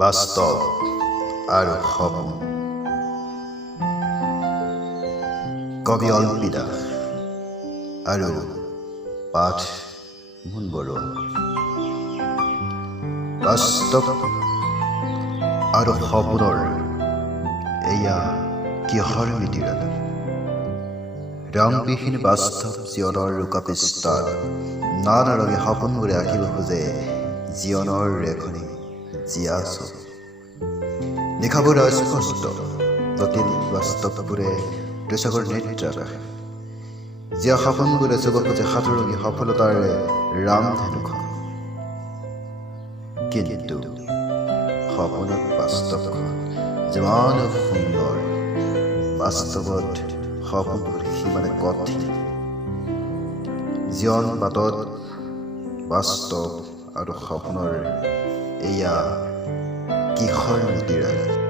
বাস্তৱ আৰু সপোন। কবি অল্পী দাস আৰু পাঠ মুন বৰুৱা। বাস্তৱ আৰু সপোনৰ এয়া কিহৰ মিতিৰালি? ৰংবিহীন বাস্তৱ জীৱনৰ ৰোকাপৃষ্ঠাত নানা ৰঙে সপোনবোৰে আঁকিব খোজে জীৱনৰ ৰেখনি জীয়া ছবি। নিশাবোৰ অস্পষ্ট, জটিল বাস্তৱবোৰে দৃশ্যকৰ নেত্ৰাকাশে জীয়া সপোনবোৰে চুব খোজে সাঁতুৰঙী সফলতাৰে ৰামধেনুখন। কিন্তু সপোনত বাস্তৱখন যিমান সুন্দৰ, বাস্তৱত সপোনবোৰ সিমানে কঠিন। জীৱন বাটত বাস্তৱ আৰু সপোনৰ এয়া কিহৰ মিতিৰালি?